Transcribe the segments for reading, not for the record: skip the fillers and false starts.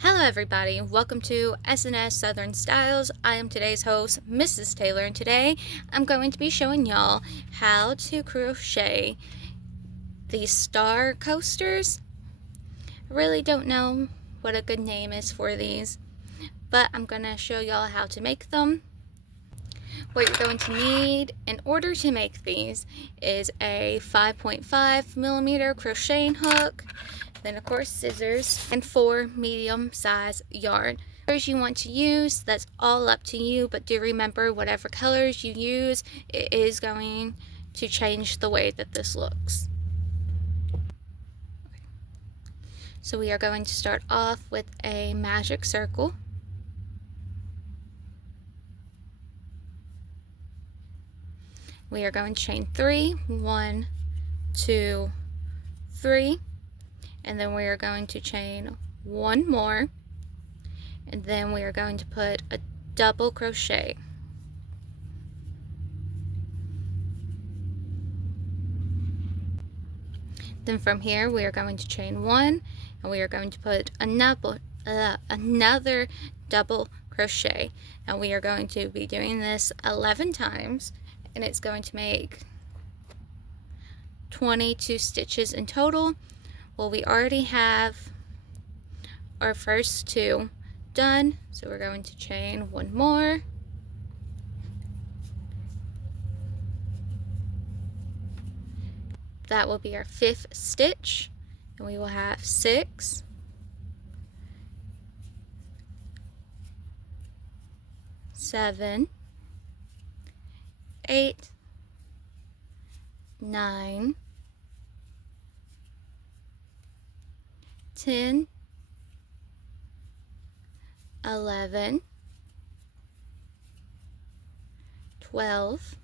Hello everybody, welcome to S&S Southern Styles. I am today's host, Mrs. Taylor, and today I'm going to be showing y'all how to crochet these star coasters. I really don't know what a good name is for these, but I'm going to show y'all how to make them. What you're going to need in order to make these is a 5.5 millimeter crocheting hook, then of course scissors, and 4 medium size yarn. Colors you want to use, that's all up to you, but do remember whatever colors you use, it is going to change the way that this looks. So we are going to start off with a magic circle. We are going to chain 3, 1, 2, 3, and then we are going to chain 1 more, and then we are going to put a double crochet. Then from here we are going to chain 1, and we are going to put another double crochet, and we are going to be doing this 11 times, and it's going to make 22 stitches in total. Well, we already have our first 2 done, so we're going to chain 1 more, that will be our 5th stitch, and we will have 6, 7, 8, 9, 10, 11, 12,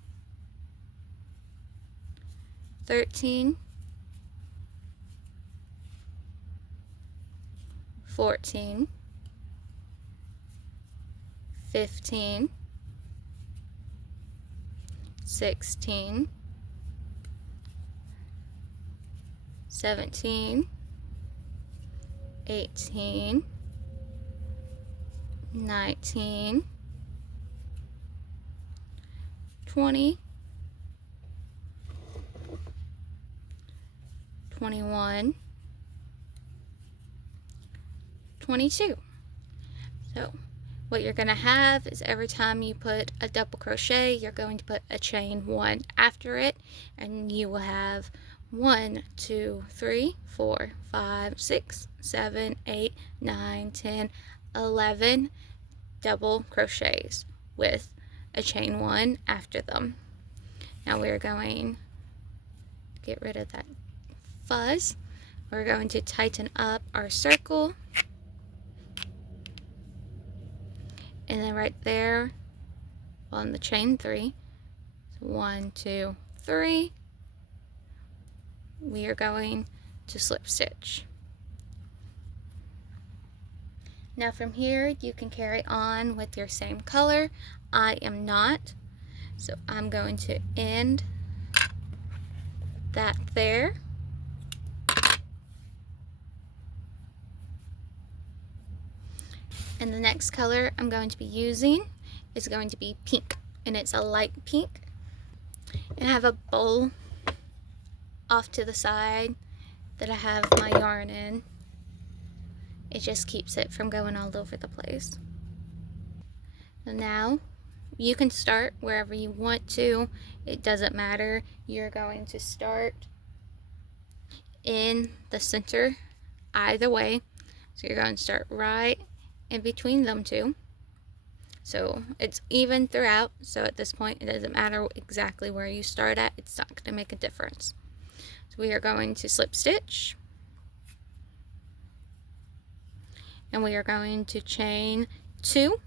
13, 14, 15, 16, 17, 18, 19, 20, 21, 22. So what you're going to have is every time you put a double crochet, you're going to put a chain 1 after it, and you will have 1, 2, 3, 4, 5, 6, 7, 8, 9, 10, 11 double crochets with a chain 1 after them. Now we're going to get rid of that fuzz. We're going to tighten up our circle, and then right there on the chain 3, so 1, 2, 3, we are going to slip stitch. Now from here you can carry on with your same color. I am not, so I'm going to end that there. And the next color I'm going to be using is going to be pink, and it's a light pink. And I have a bowl off to the side that I have my yarn in. It just keeps it from going all over the place. And now you can start wherever you want to. It doesn't matter. You're going to start in the center either way. So you're going to start right in between them two. So it's even throughout. So at this point, it doesn't matter exactly where you start at. It's not going to make a difference. So we are going to slip stitch. And we are going to chain 2.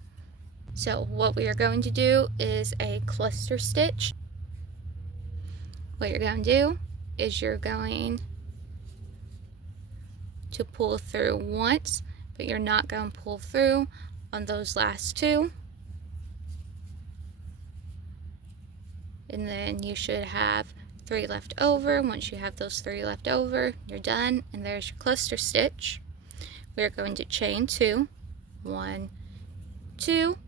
So what we are going to do is a cluster stitch. What you're going to do is you're going to pull through once, but you're not going to pull through on those last 2. And then you should have 3 left over. Once you have those 3 left over, you're done, and there's your cluster stitch. we're going to chain 2, 1, 2,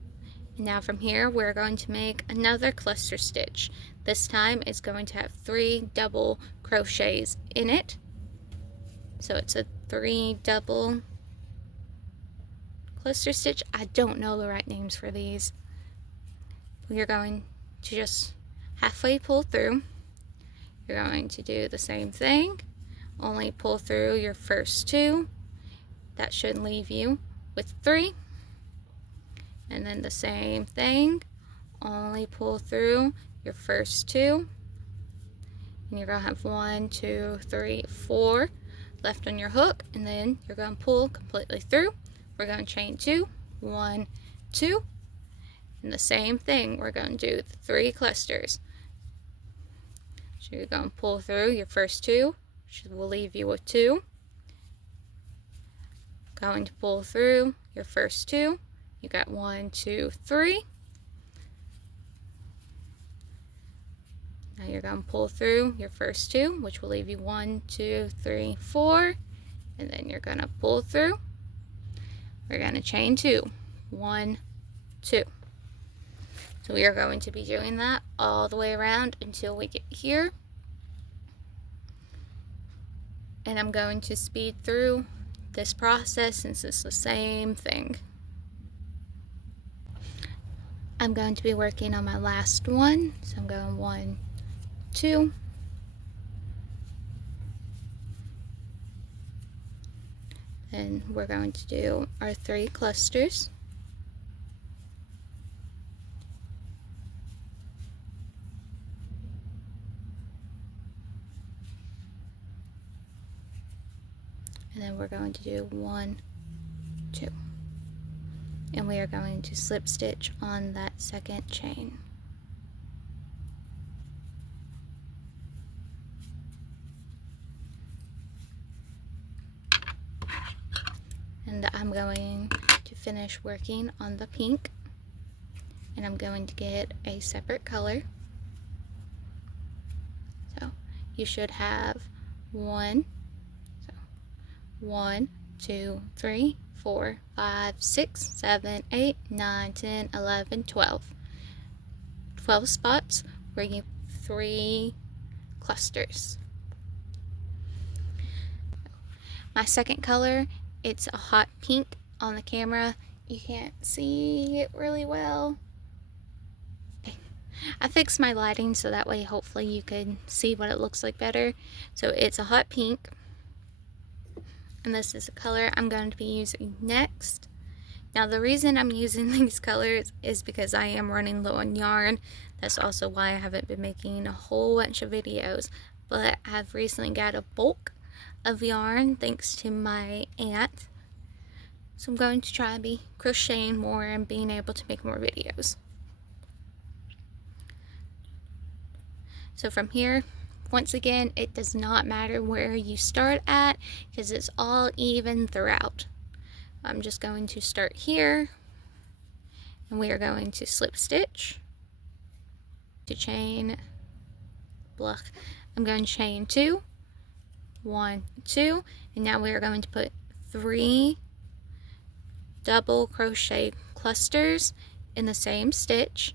and now from here we're going to make another cluster stitch. This time it's going to have 3 double crochets in it, so it's a 3 double cluster stitch. I don't know the right names for these. You're going to just halfway pull through. You're going to do the same thing, only pull through your first 2. That should leave you with 3. And then the same thing, only pull through your first 2. And you're going to have 1, 2, 3, 4 left on your hook, and then you're going to pull completely through. We're going to chain 2, 1, 2, and the same thing, we're going to do the 3 clusters. So you're going to pull through your first 2, which will leave you with 2. Going to pull through your first 2. You got 1, 2, 3. Now you're going to pull through your first 2, which will leave you 1, 2, 3, 4, and then you're going to pull through. We're going to chain 2, 1, 2. So we are going to be doing that all the way around until we get here. And I'm going to speed through this process since it's the same thing. I'm going to be working on my last one, so I'm going 1, 2. Then we're going to do our 3 clusters. And then we're going to do 1, 2. And we are going to slip stitch on that second chain. And I'm going to finish working on the pink, and I'm going to get a separate color. So you should have 1, 2, 3, 4, 5, 6, 7, 8, 9, 10, 11, 12. 12 spots where you 3 clusters. My second color, it's a hot pink. On the camera you can't see it really well. I fixed my lighting so that way hopefully you could see what it looks like better. So it's a hot pink, and this is a color I'm going to be using next. Now the reason I'm using these colors is because I am running low on yarn. That's also why I haven't been making a whole bunch of videos, but I've recently got a bulk of yarn thanks to my aunt. So I'm going to try to be crocheting more and being able to make more videos. So from here, once again, it does not matter where you start at because it's all even throughout. I'm just going to start here, and we are going to slip stitch to chain, I'm going to chain 2, 1, 2, and now we are going to put 3 double crochet clusters in the same stitch.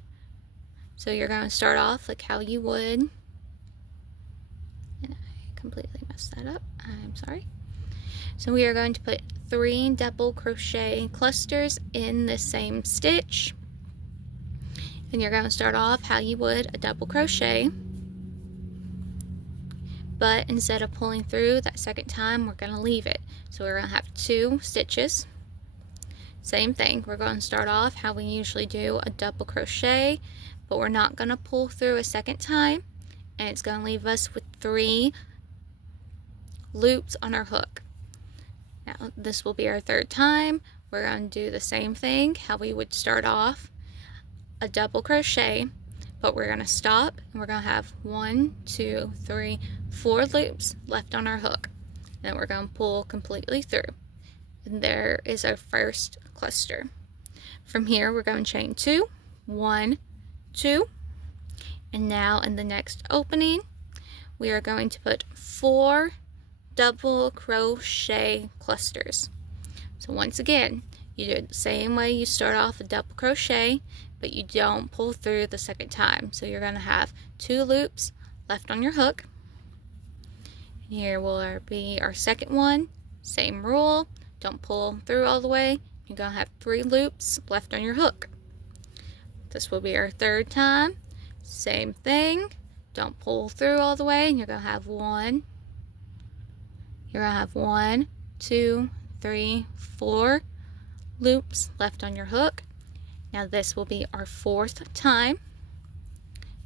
So you're going to start off like how you would, and I completely messed that up, I'm sorry. So we are going to put 3 double crochet clusters in the same stitch, and you're going to start off how you would a double crochet, but instead of pulling through that second time, we're going to leave it. So we're going to have 2 stitches. Same thing, we're going to start off how we usually do a double crochet, but we're not going to pull through a second time, and it's going to leave us with 3 loops on our hook. Now this will be our 3rd time. We're going to do the same thing how we would start off a double crochet, but we're going to stop and we're going to have 1, 2, 3, 4 loops left on our hook, and then we're going to pull completely through, and there is our first cluster. From here we're going to chain 2, 1, 2, and now in the next opening we are going to put 4 double crochet clusters. So once again, you do it the same way. You start off a double crochet, but you don't pull through the second time. So you're going to have 2 loops left on your hook. Here will be our second one. Same rule, don't pull through all the way. You're going to have 3 loops left on your hook. This will be our third time. Same thing, don't pull through all the way. You're going to have 1, 2, 3, 4 loops left on your hook. Now this will be our 4th time.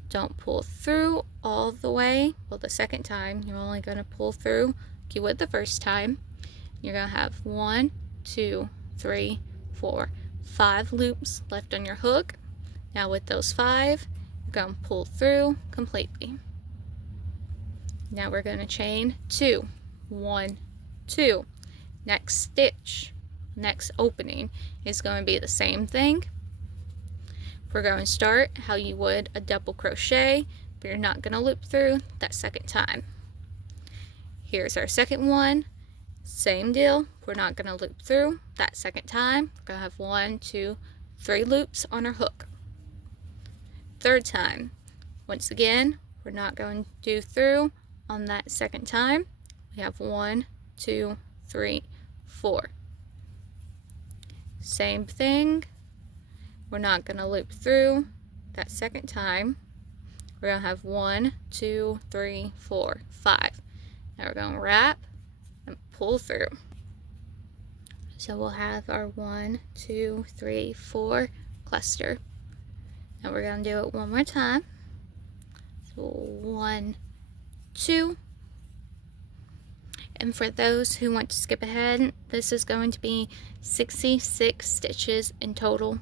Don't pull through all the way. Well, the second time you're only going to pull through like you would the first time. You're going to have 1, 2, 3, 4, 5 loops left on your hook. Now with those 5, you're going to pull through completely. Now we're going to chain 2, 1, 2. Next stitch, next opening is going to be the same thing. We're going to start how you would a double crochet, but you're not going to loop through that second time. Here's our second one. Same deal. We're not going to loop through that second time. We're going to have 1, 2, 3 loops on our hook. Third time. Once again, we're not going to do through on that second time. We have 1, 2, 3, 4. Same thing. We're not going to loop through that second time. We're going to have 1, 2, 3, 4, 5. Now we're going to wrap and pull through. So we'll have our 1, 2, 3, 4 cluster. Now we're going to do it one more time. So 1, 2. And for those who want to skip ahead, this is going to be 66 stitches in total.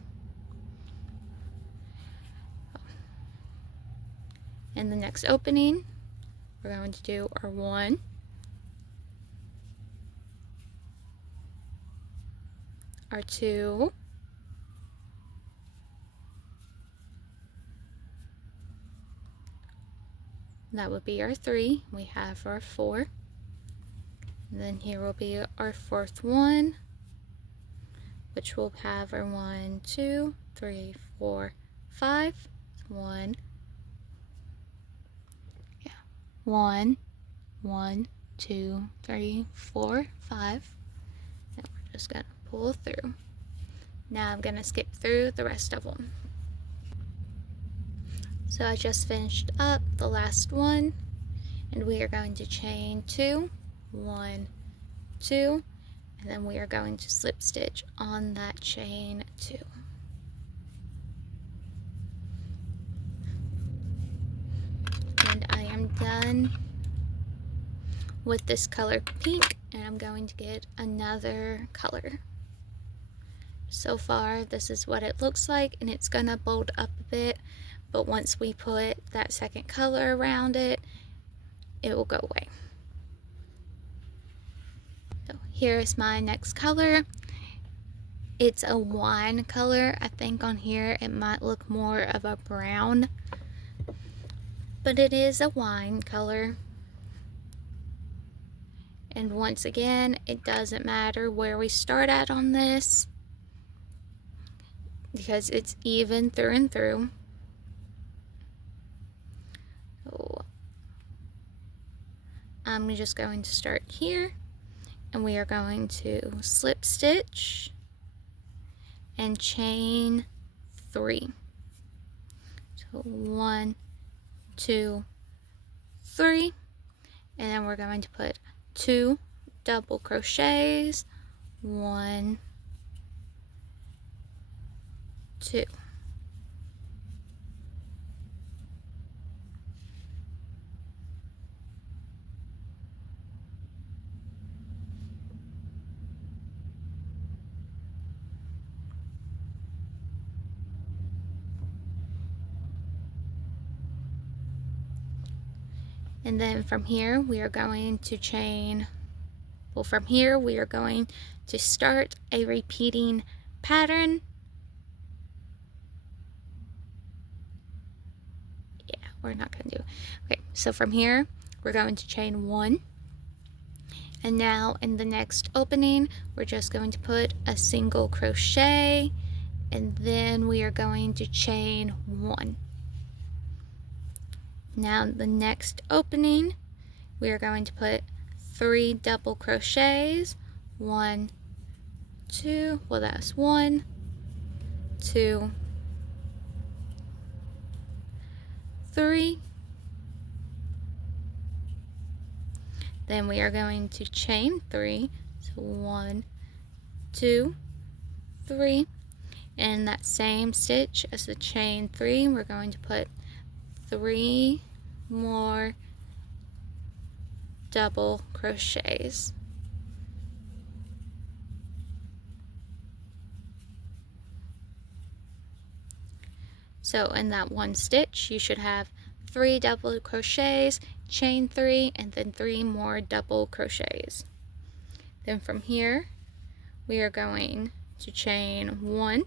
In the next opening, we're going to do our 1, our 2, that would be our 3, we have our 4, and then here will be our 4th one, which will have our 1, 2, 3, 4, 5, 1, 1, 1, 2, 3, 4, 5. And we're just going to pull through. Now I'm going to skip through the rest of them. So I just finished up the last one, and we are going to chain 2, 1, 2, and then we are going to slip stitch on that chain 2. And I am done with this color pink, and I'm going to get another color. So far this is what it looks like, and it's gonna bold up a bit, but once we put that second color around it, it will go away. So here's my next color. It's a wine color. I think on here it might look more of a brown, but it is a wine color. And once again, it doesn't matter where we start at on this, because it's even through and through. So I'm just going to start here, and we are going to slip stitch and chain 3. So 1, 2, 3, and then we're going to put 2 double crochets, 1, 2. And then from here we are going to chain, well, from here we are going to start a repeating pattern. Yeah, we're not going to do. Okay, so from here we're going to chain 1, And now in the next opening, we're just going to put a single crochet, and then we are going to chain 1. Now the next opening, we are going to put 3 double crochets, 1, 2, well that's 1, 2, 3. Then we are going to chain 3, so 1, 2, 3. And in that same stitch as the chain 3, we're going to put 3 more double crochets. So in that one stitch, you should have 3 double crochets, chain 3, and then 3 more double crochets. Then from here, we are going to chain 1,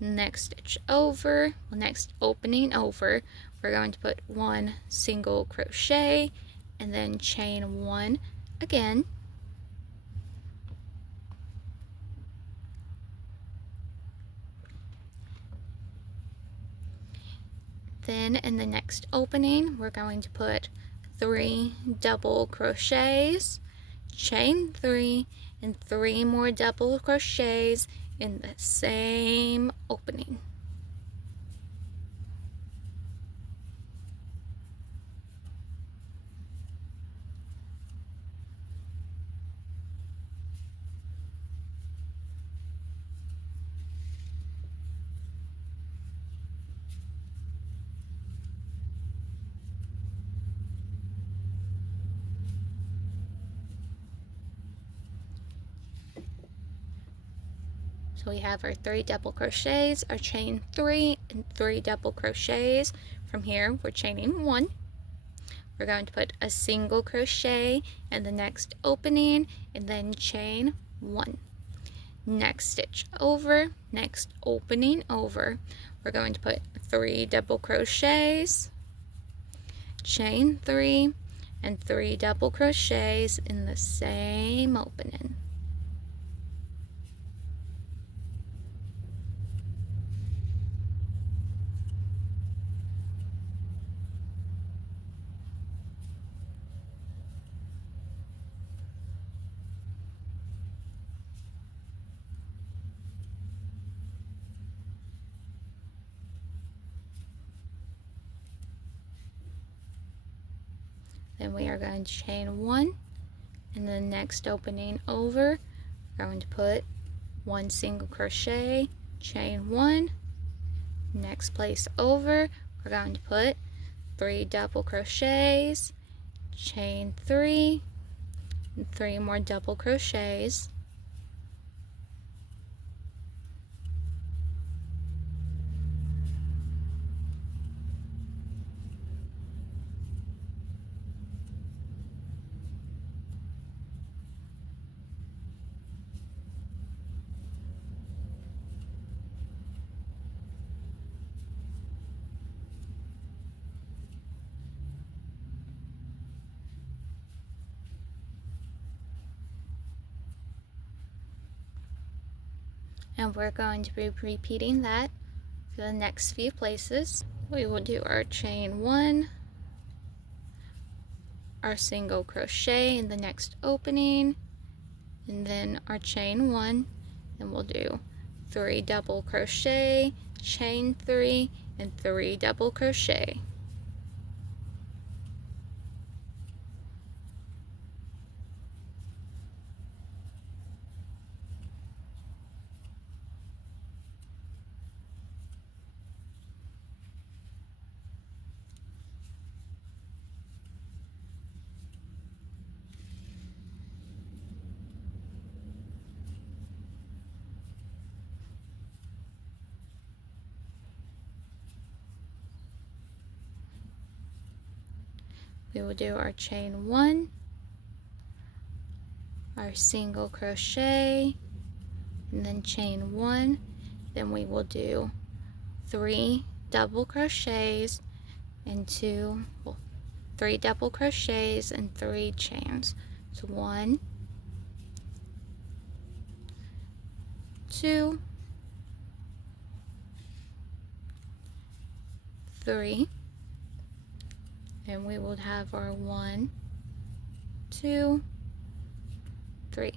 next stitch over, next opening over, we're going to put 1 single crochet, and then chain 1 again. Then in the next opening, we're going to put 3 double crochets, chain 3, and 3 more double crochets in the same opening. So we have our 3 double crochets, our chain 3, and 3 double crochets. From here, we're chaining 1. We're going to put a single crochet in the next opening, and then chain 1. Next stitch over, next opening over, we're going to put 3 double crochets, chain 3, and 3 double crochets in the same opening. Then we are going to chain 1, and the next opening over, we're going to put 1 single crochet, chain 1, next place over, we're going to put 3 double crochets, chain 3, and 3 more double crochets. And we're going to be repeating that for the next few places. We will do our chain 1, our single crochet in the next opening, and then our chain 1, and we'll do 3 double crochet, chain 3, and 3 double crochet. We will do our chain 1, our single crochet, and then chain 1. Then we will do 3 double crochets and 3 double crochets and 3 chains. So 1, 2, 3, and we will have our 1, 2, 3.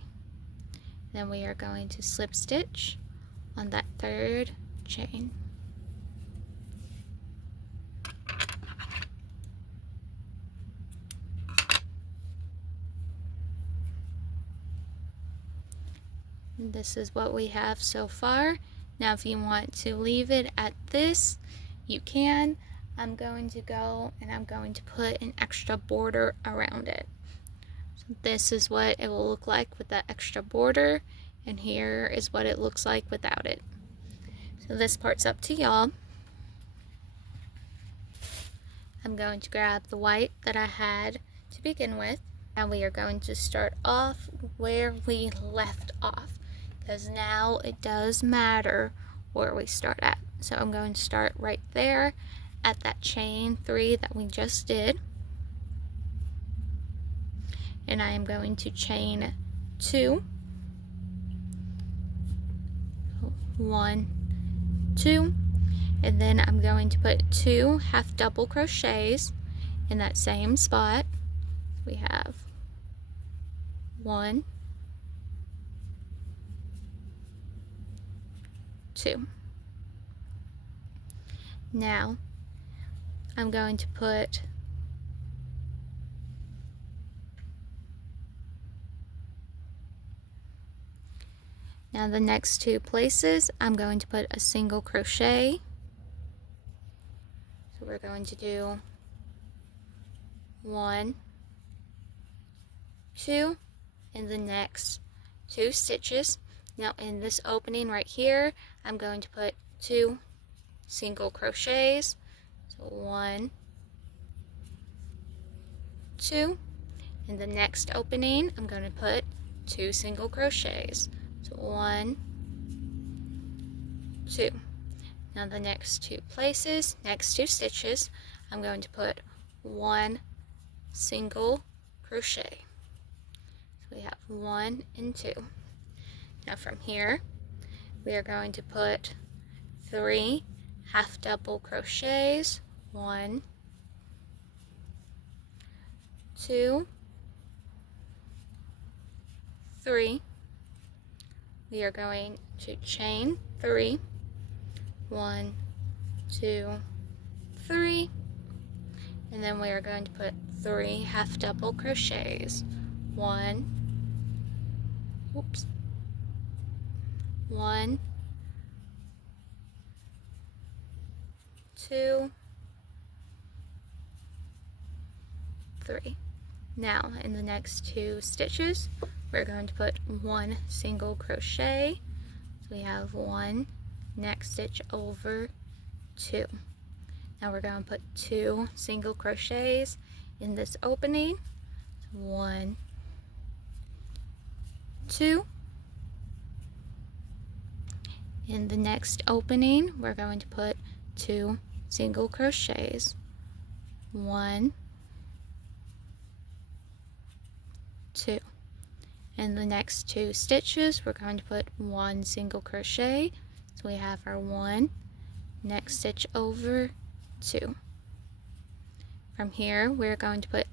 Then we are going to slip stitch on that third chain. This is what we have so far. Now if you want to leave it at this, you can. I'm going to go and I'm going to put an extra border around it. So this is what it will look like with that extra border, and here is what it looks like without it. So this part's up to y'all. I'm going to grab the white that I had to begin with, and we are going to start off where we left off, because now it does matter where we start at. So I'm going to start right there at that chain 3 that we just did, and I am going to chain 2, 1, 2, and then I'm going to put 2 half double crochets in that same spot. We have 1, 2. Now I'm going to put the next 2 places I'm going to put a single crochet. So we're going to do 1, 2 in the next 2 stitches. Now in this opening right here, I'm going to put 2 single crochets. So 1, 2. In the next opening, I'm going to put 2 single crochets. So 1, 2. Now the next 2 places, next 2 stitches, I'm going to put 1 single crochet. So we have 1 and 2. Now from here, we are going to put 3 half double crochets. 1, 2, 3. We are going to chain 3. 1, 2, 3. And then we are going to put 3 half double crochets. 1, 2, 3. Now in the next 2 stitches, we're going to put 1 single crochet. So we have 1, next stitch over 2. Now we're going to put 2 single crochets in this opening. 1, 2. In the next opening, we're going to put 2 single crochets. 1, 2. In the next 2 stitches, we're going to put 1 single crochet. So we have our 1, next stitch over 2. From here, we're going to put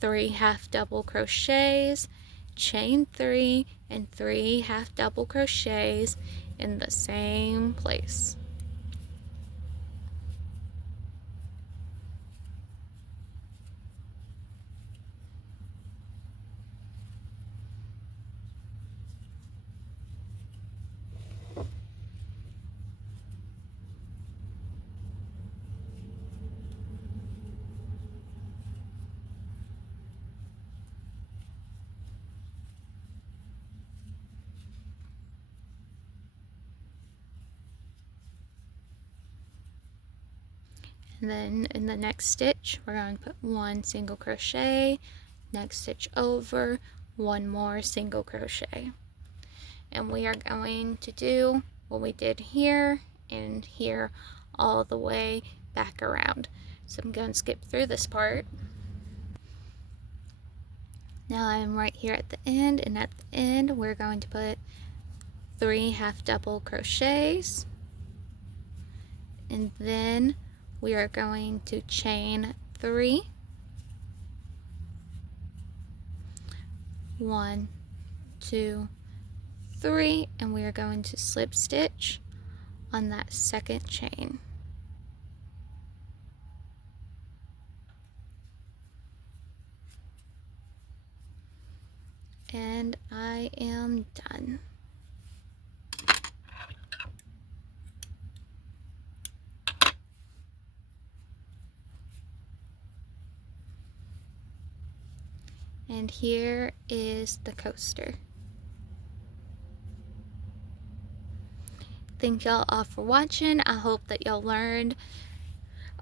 3 half double crochets, chain 3, and 3 half double crochets in the same place. And then in the next stitch, we're going to put 1 single crochet, next stitch over, 1 more single crochet. And we are going to do what we did here and here all the way back around. So I'm going to skip through this part. Now I'm right here at the end, and at the end we're going to put 3 half double crochets, and then we are going to chain 3, 1, 2, 3, and we are going to slip stitch on that second chain. And I am done. And here is the coaster. Thank y'all all for watching. I hope that y'all learned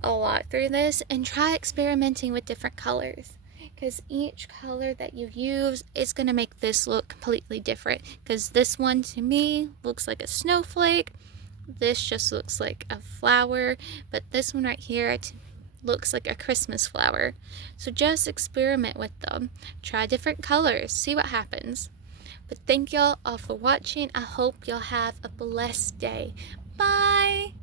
a lot through this, and try experimenting with different colors, because each color that you use is going to make this look completely different. Because this one to me looks like a snowflake, this just looks like a flower, but this one right here looks like a Christmas flower. So just experiment with them, try different colors, see what happens. But thank y'all all for watching. I hope y'all have a blessed day. Bye.